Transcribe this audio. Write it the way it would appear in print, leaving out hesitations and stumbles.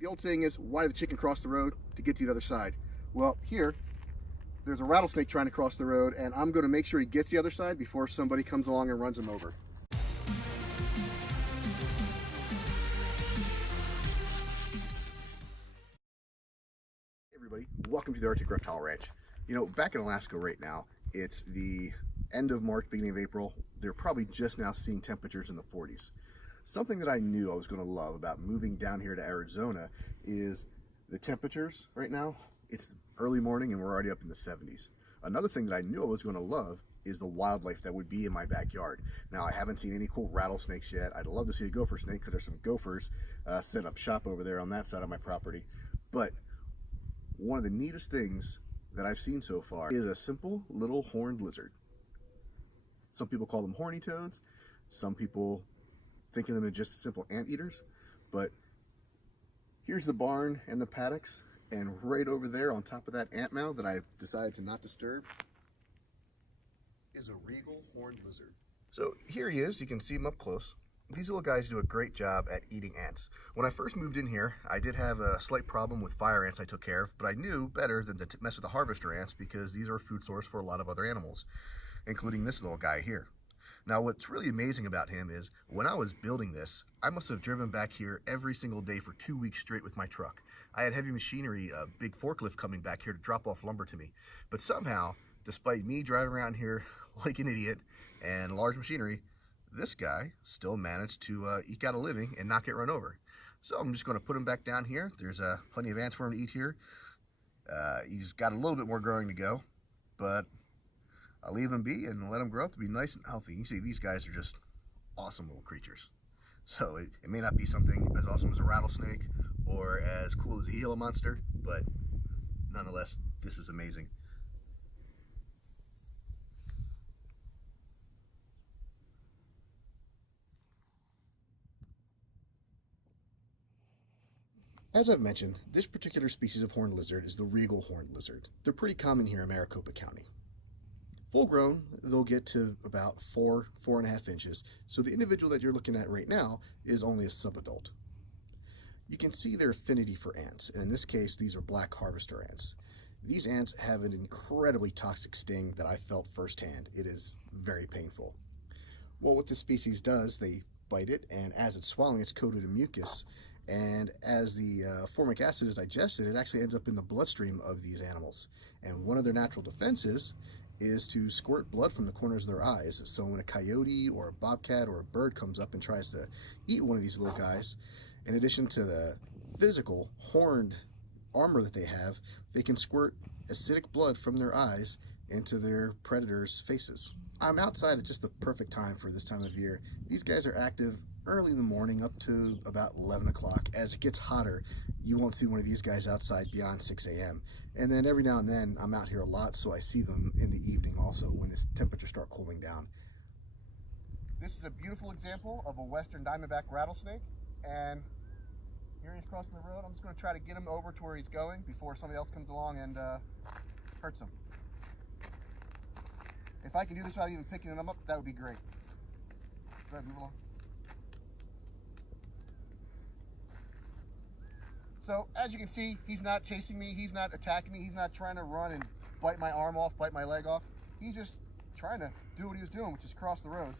The old saying is, why did the chicken cross the road? To get to the other side. Well, here, there's a rattlesnake trying to cross the road, and I'm going to make sure he gets to the other side before somebody comes along and runs him over. Hey everybody, welcome to the Arctic Reptile Ranch. You know, back in Alaska right now, it's the end of March, beginning of April. They're probably just now seeing temperatures in the 40s. Something that I knew I was going to love about moving down here to Arizona is the temperatures right now. It's early morning and we're already up in the 70s. Another thing that I knew I was going to love is the wildlife that would be in my backyard. Now, I haven't seen any cool rattlesnakes yet. I'd love to see a gopher snake because there's some gophers set up shop over there on that side of my property. But one of the neatest things that I've seen so far is a simple little horned lizard. Some people call them horny toads. Some people think of them as just simple anteaters. But here's the barn and the paddocks, and right over there on top of that ant mound that I decided to not disturb is a regal horned lizard. So here he is. You can see him up close. These little guys do a great job at eating ants. When I first moved in here, I did have a slight problem with fire ants I took care of, but I knew better than to mess with the harvester ants because these are a food source for a lot of other animals, including this little guy here. Now, what's really amazing about him is when I was building this, I must have driven back here every single day for 2 weeks straight with my truck. I had heavy machinery, a big forklift coming back here to drop off lumber to me. But somehow, despite me driving around here like an idiot and large machinery, this guy still managed to eke out a living and not get run over. So I'm just going to put him back down here. There's plenty of ants for him to eat here. He's got a little bit more growing to go, but I'll leave him be and let him grow up to be nice and healthy. You see, these guys are just awesome little creatures. So it may not be something as awesome as a rattlesnake or as cool as a Gila monster, but nonetheless, this is amazing. As I've mentioned, this particular species of horned lizard is the regal horned lizard. They're pretty common here in Maricopa County. Full grown, they'll get to about 4.5 inches. So the individual that you're looking at right now is only a subadult. You can see their affinity for ants, and in this case, these are black harvester ants. These ants have an incredibly toxic sting that I felt firsthand. It is very painful. Well, what this species does, they bite it, and as it's swallowing, it's coated in mucus. And as the formic acid is digested, it actually ends up in the bloodstream of these animals. And one of their natural defenses is to squirt blood from the corners of their eyes. So when a coyote or a bobcat or a bird comes up and tries to eat one of these little guys, in addition to the physical horned armor that they have, they can squirt acidic blood from their eyes into their predators' faces. I'm outside at just the perfect time for this time of year. These guys are active early in the morning up to about 11 o'clock. As it gets hotter, you won't see one of these guys outside beyond 6 a.m. And then every now and then I'm out here a lot, so I see them in the evening also when this temperature starts cooling down. This is a beautiful example of a western diamondback rattlesnake, and here he's crossing the road. I'm just going to try to get him over to where he's going before somebody else comes along and hurts him. If I can do this without even picking him up, that would be great. Go ahead, move along. So as you can see, he's not chasing me, he's not attacking me, he's not trying to run and bite my arm off, bite my leg off. He's just trying to do what he was doing, which is cross the road.